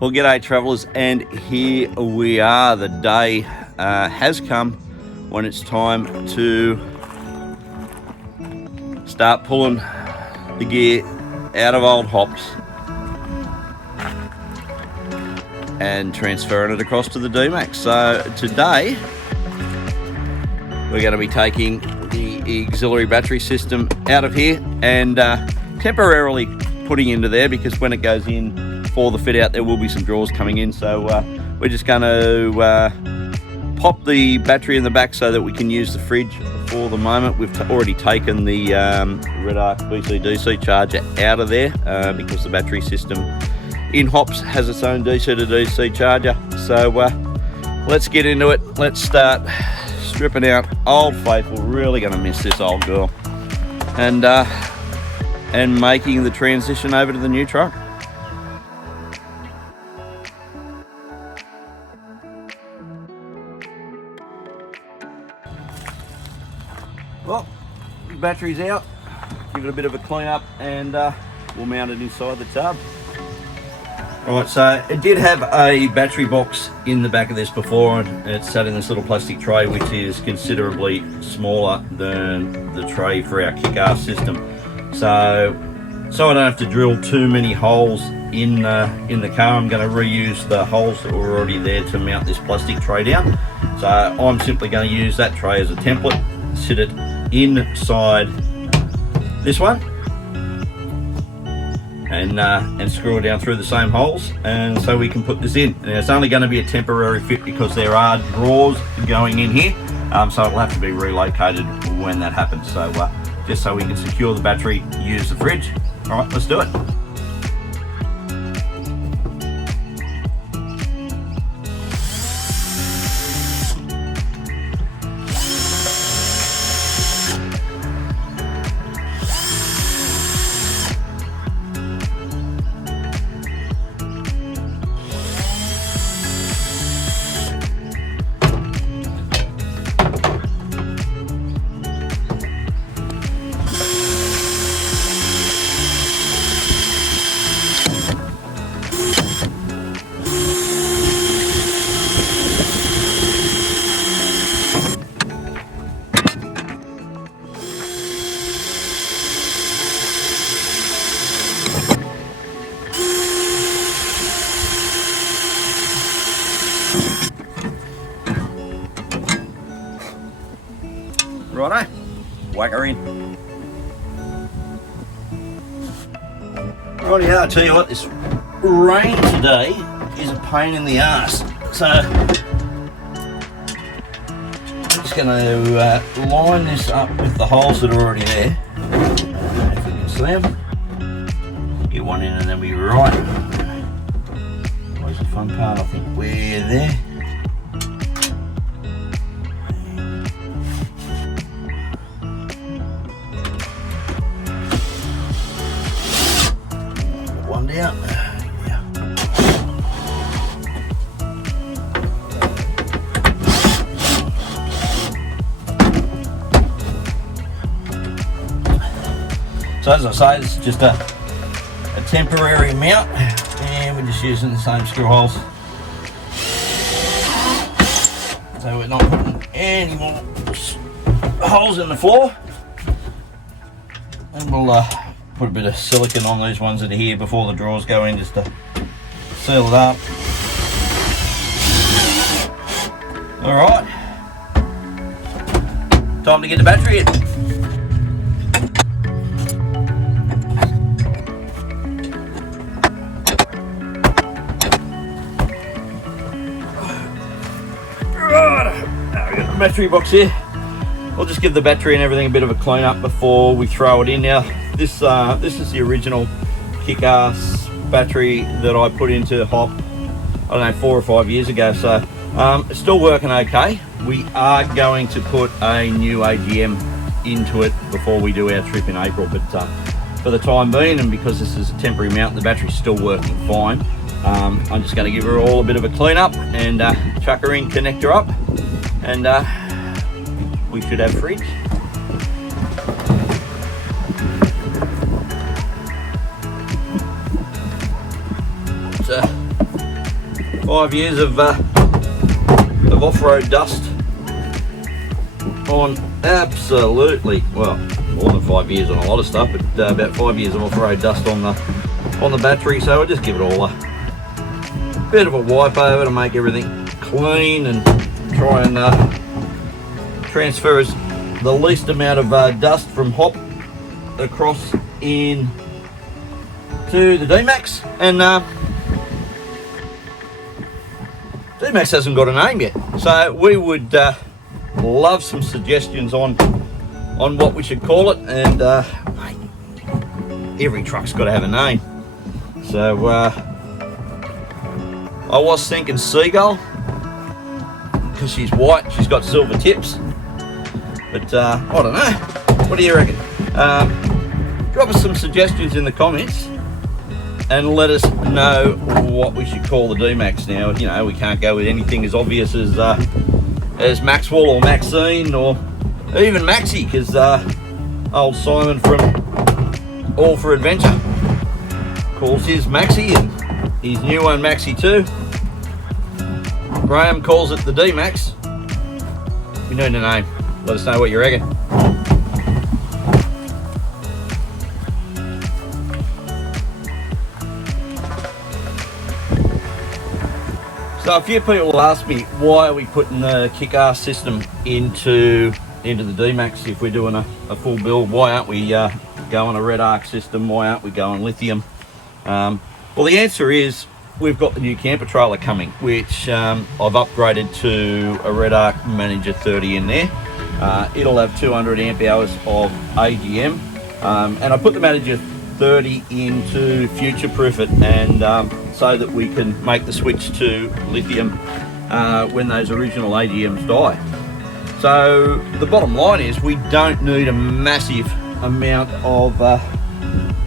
Well, g'day travellers, and here we are. The day has come when it's time to start pulling the gear out of old hops and transferring it across to the Dmax. So today we're going to be taking the auxiliary battery system out of here and temporarily putting into there, because when it goes in for the fit out there will be some drawers coming in. So we're just going to pop the battery in the back so that we can use the fridge for the moment. We've already taken the Red Arc DC charger out of there because the battery system in hops has its own DC to DC charger. So let's get into it. Let's start stripping out Old Faithful. Really going to miss this old girl, and making the transition over to the new truck. Well, the battery's out. Give it a bit of a clean up, and we'll mount it inside the tub. Right, so it did have a battery box in the back of this before, and it sat in this little plastic tray, which is considerably smaller than the tray for our Kickass system. So I don't have to drill too many holes in the car. I'm going to reuse the holes that were already there to mount this plastic tray down. So I'm simply going to use that tray as a template, sit it inside this one, and screw it down through the same holes, and so we can put this in. And it's only going to be a temporary fit because there are drawers going in here, so it'll have to be relocated when that happens. So just so we can secure the battery, use the fridge. All right, let's do it. Righto, whack her in. Righty, I tell you what, this rain today is a pain in the ass. So I'm just going to line this up with the holes that are already there. If we can see them. Get one in and then we're right. Always the fun part, I think. We're there. Down. Yeah. So as I say, this is just a temporary mount, and we're just using the same screw holes. So we're not putting any more holes in the floor, and we'll put a bit of silicone on these ones that are here before the drawers go in, just to seal it up. Alright, time to get the battery in. Right, now we've got the battery box here. I'll just give the battery and everything a bit of a clean up before we throw it in. Now, this is the original Kickass battery that I put into hop, I don't know, 4 or 5 years ago. So it's still working okay. We are going to put a new AGM into it before we do our trip in April, but for the time being, and because this is a temporary mount, the battery's still working fine. I'm just going to give her all a bit of a clean up and chuck her in, connect her up, and we should have fridge. So 5 years of off-road dust on absolutely, well, more than 5 years on a lot of stuff, but about 5 years of off-road dust on the battery. So I'll just give it all a bit of a wipe over to make everything clean and try and transfer the least amount of dust from hop across in to the Dmax. And Dmax hasn't got a name yet, so we would love some suggestions on what we should call it. And mate, every truck's got to have a name. So I was thinking Seagull, because she's white, she's got silver tips, but I don't know. What do you reckon? Drop us some suggestions in the comments and let us know what we should call the Dmax. Now, you know, we can't go with anything as obvious as Maxwell or Maxine or even Maxie, because old Simon from All for Adventure calls his Maxie, and his new one Maxie too. Graham calls it the Dmax. We need a name. Let us know what you reckon. So a few people ask me, why are we putting the Kickass system into the Dmax if we're doing a full build? Why aren't we going a red arc system? Why aren't we going lithium? Well, the answer is we've got the new camper trailer coming, which I've upgraded to a red arc Manager 30 in there. It'll have 200 amp hours of AGM, and I put the Manager 30 in to future-proof it, and so that we can make the switch to lithium when those original AGMs die. So the bottom line is we don't need a massive amount of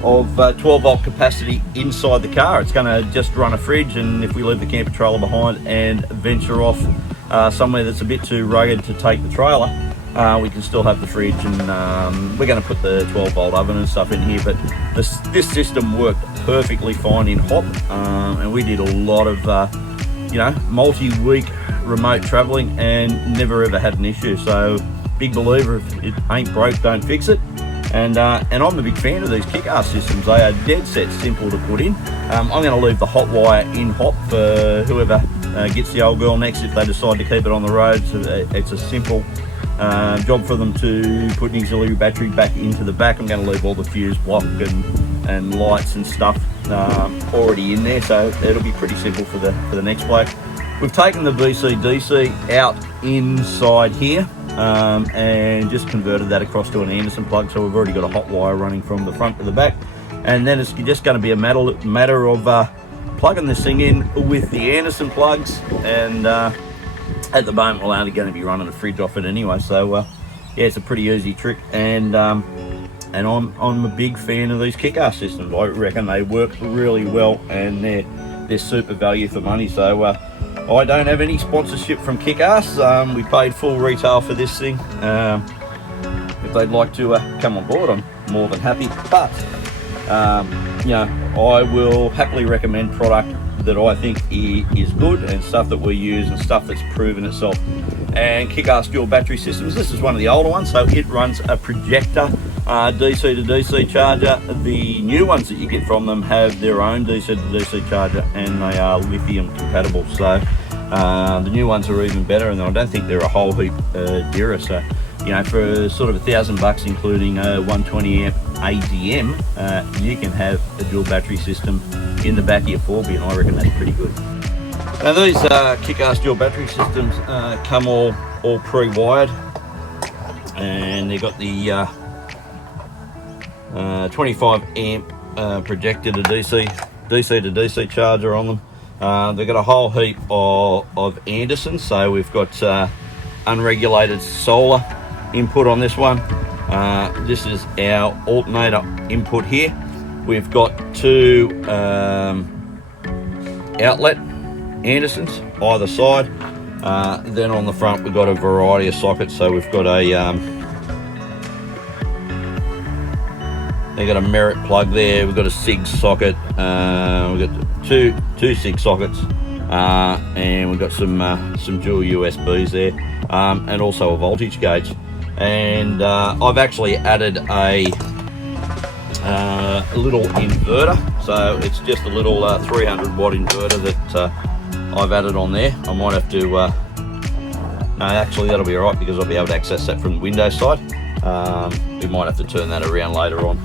12 volt capacity inside the car. It's going to just run a fridge, and if we leave the camper trailer behind and venture off somewhere that's a bit too rugged to take the trailer, we can still have the fridge. And we're going to put the 12 volt oven and stuff in here, but this system worked perfectly fine in hop, and we did a lot of multi-week remote traveling and never ever had an issue. So big believer, if it ain't broke, don't fix it. And I'm a big fan of these Kickass systems. They are dead set simple to put in. I'm going to leave the hot wire in hop for whoever gets the old girl next if they decide to keep it on the road. So it's a simple job for them to put an auxiliary battery back into the back. I'm going to leave all the fuse block and lights and stuff already in there, so it'll be pretty simple for the next bloke. We've taken the VC-DC out inside here and just converted that across to an Anderson plug, so we've already got a hot wire running from the front to the back. And then it's just going to be a matter of plugging this thing in with the Anderson plugs, and at the moment we're only going to be running the fridge off it anyway. So yeah, it's a pretty easy trick, and I'm a big fan of these Kickass systems. I reckon they work really well, and they're super value for money. So I don't have any sponsorship from Kickass. We paid full retail for this thing. If they'd like to come on board, I'm more than happy. But I will happily recommend product that I think is good, and stuff that we use and stuff that's proven itself. And Kickass dual battery systems, this is one of the older ones, so it runs a projector DC to DC charger. The new ones that you get from them have their own DC to DC charger, and they are lithium compatible. So the new ones are even better, and I don't think they're a whole heap dearer. So for sort of $1,000, including a 120 amp AGM, you can have a dual battery system in the back of your 4B, and I reckon that's pretty good. Now these Kickass dual battery systems come all pre-wired, and they've got the 25 amp projector to DC to DC charger on them. They've got a whole heap of Andersons, so we've got unregulated solar input on this one. This is our alternator input here. We've got two outlet Andersons either side. Then on the front we've got a variety of sockets. So we've got they got a Merit plug there. We've got a SIG socket. We've got two SIG sockets. and we've got some dual USBs there, and also a voltage gauge. And I've actually added a little inverter, so it's just a little 300 watt inverter that I've added on there. I might have to no, actually that'll be all right, because I'll be able to access that from the Windows side. We might have to turn that around later on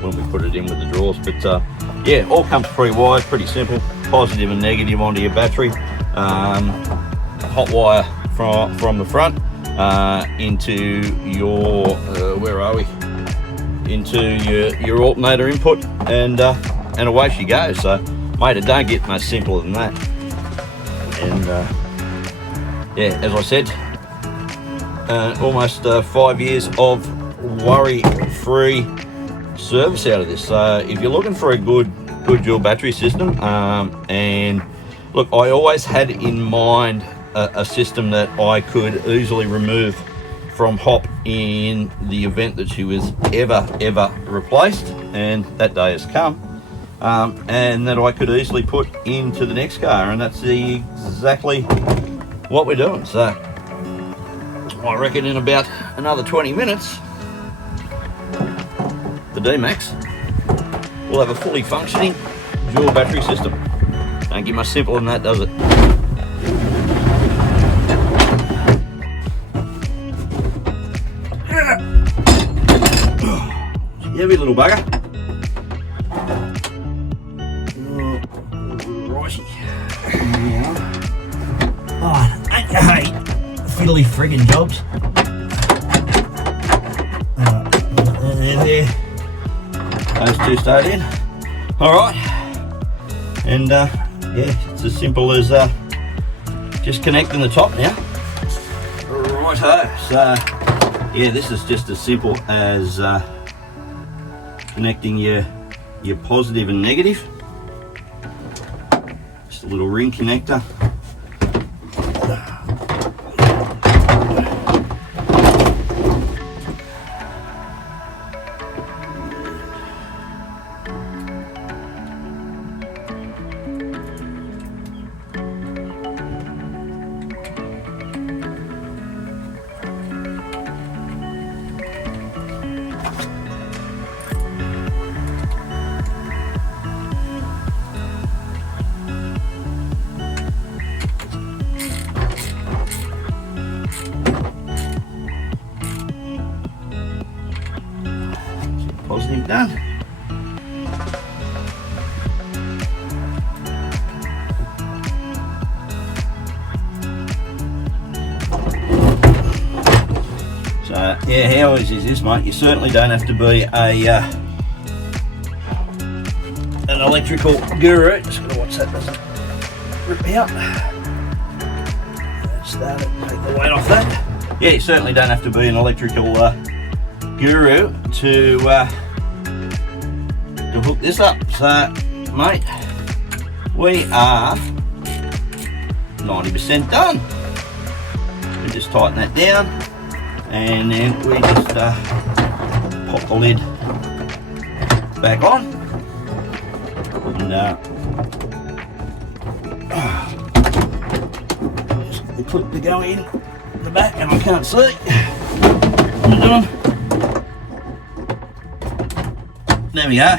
when we put it in with the drawers, but yeah, all comes pre-wired, pretty simple. Positive and negative onto your battery, hot wire from the front into your where are we, into your alternator input, and away she goes. So mate, it don't get much simpler than that. And yeah, as I said, almost 5 years of worry-free service out of this. So if you're looking for a good dual battery system, and look, I always had in mind a system that I could easily remove from Hop in the event that she was ever replaced, and that day has come, and that I could easily put into the next car, and that's exactly what we're doing. So I reckon in about another 20 minutes the Dmax will have a fully functioning dual battery system. Don't get much simpler than that, does it? Heavy little bugger. Righty. Oh, ain't you hate fiddly friggin' jobs? There. Those two stayed in. Alright. And yeah, it's as simple as just connecting the top now. Righto. So yeah, this is just as simple as connecting your positive and negative. Just a little ring connector. Positive done. So yeah, how easy is this, mate? You certainly don't have to be an electrical guru. Just gotta watch that doesn't rip out. Start it, take the weight off that. Yeah, you certainly don't have to be an electrical guru to hook this up. So mate, we are 90% done. We just tighten that down, and then we just pop the lid back on, and just get the clip to go in the back, and I can't see what I'm doing. There we go.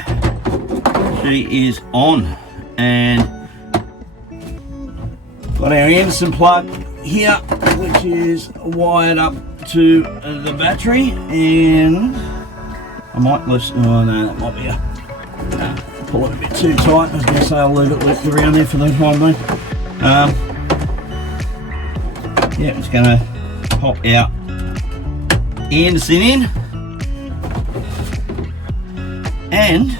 She is on, and got our Anderson plug here, which is wired up to the battery, and I might listen. Oh no, that might be pull it a bit too tight. I was going to say I'll leave it left around there for the time being. Yeah, it's going to pop out Anderson in. And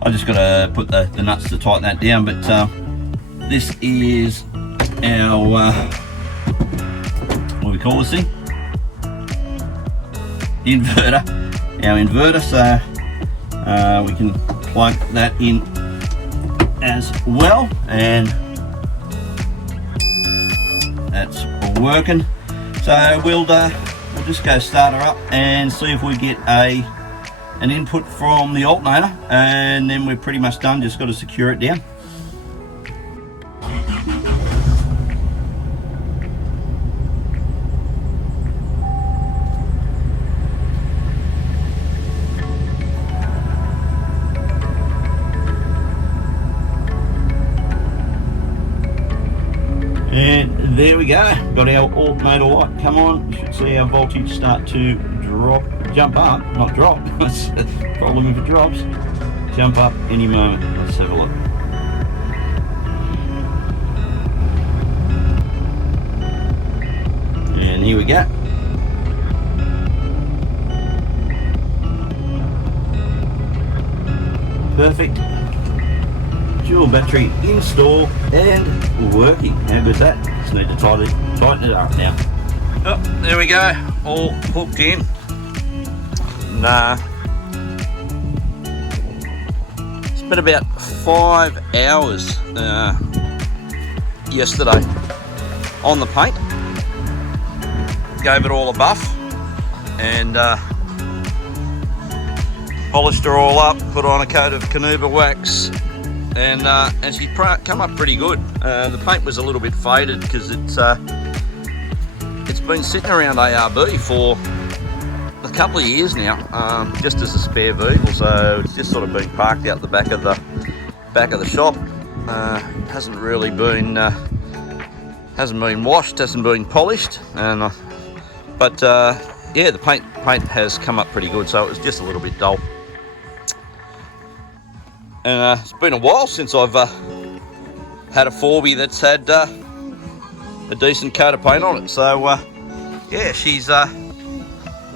I just got to put the nuts to tighten that down, but this is our what do we call this thing? Inverter. Our inverter, so we can plug that in as well, and that's working. So we'll just go start her up and see if we get an input from the alternator, and then we're pretty much done. Just got to secure it down. there we go. Got our alternator light come on. You should see our voltage start to jump up, not drop. That's a problem if it drops. Jump up any moment. Let's have a look. And here we go. Perfect. Dual battery install and working. How good's that? Just need to tighten it up now. Oh, there we go. All hooked in. Nah. It's been about 5 hours yesterday on the paint. Gave it all a buff and polished her all up, put on a coat of Canuba wax, and she's come up pretty good. The paint was a little bit faded because it's been sitting around ARB for a couple of years now, just as a spare vehicle. So it's just sort of been parked out the back of the shop. Hasn't really been washed, hasn't been polished, and but yeah, the paint has come up pretty good. So it was just a little bit dull. And it's been a while since I've had a 4B that's had a decent coat of paint on it. So yeah, she's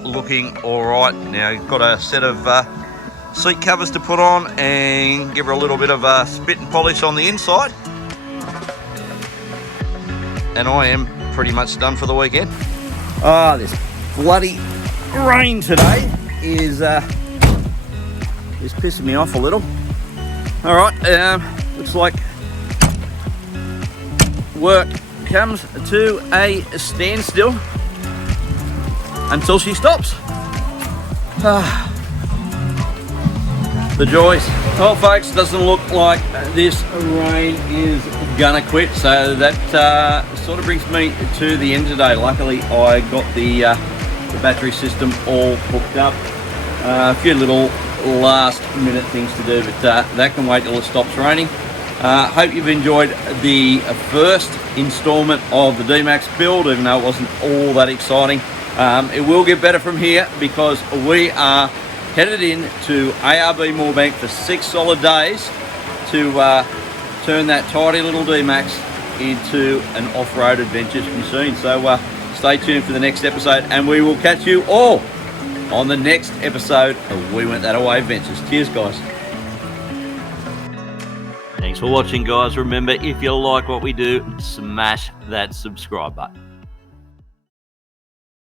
looking all right now. Got a set of seat covers to put on and give her a little bit of spit and polish on the inside. And I am pretty much done for the weekend. Ah, this bloody rain today is pissing me off a little. All right, looks like work comes to a standstill until she stops. The joys. Well, folks, doesn't look like this rain is gonna quit, so that sort of brings me to the end today. Luckily, I got the battery system all hooked up. A few little last minute things to do, but that can wait till it stops raining. Hope you've enjoyed the first installment of the Dmax build, even though it wasn't all that exciting. It will get better from here because we are headed in to ARB Moorebank for 6 solid days to turn that tidy little Dmax into an off-road adventures machine. So stay tuned for the next episode, and we will catch you all on the next episode of We Went That Away Adventures. Cheers, guys. Thanks for watching, guys. Remember, if you like what we do, smash that subscribe button.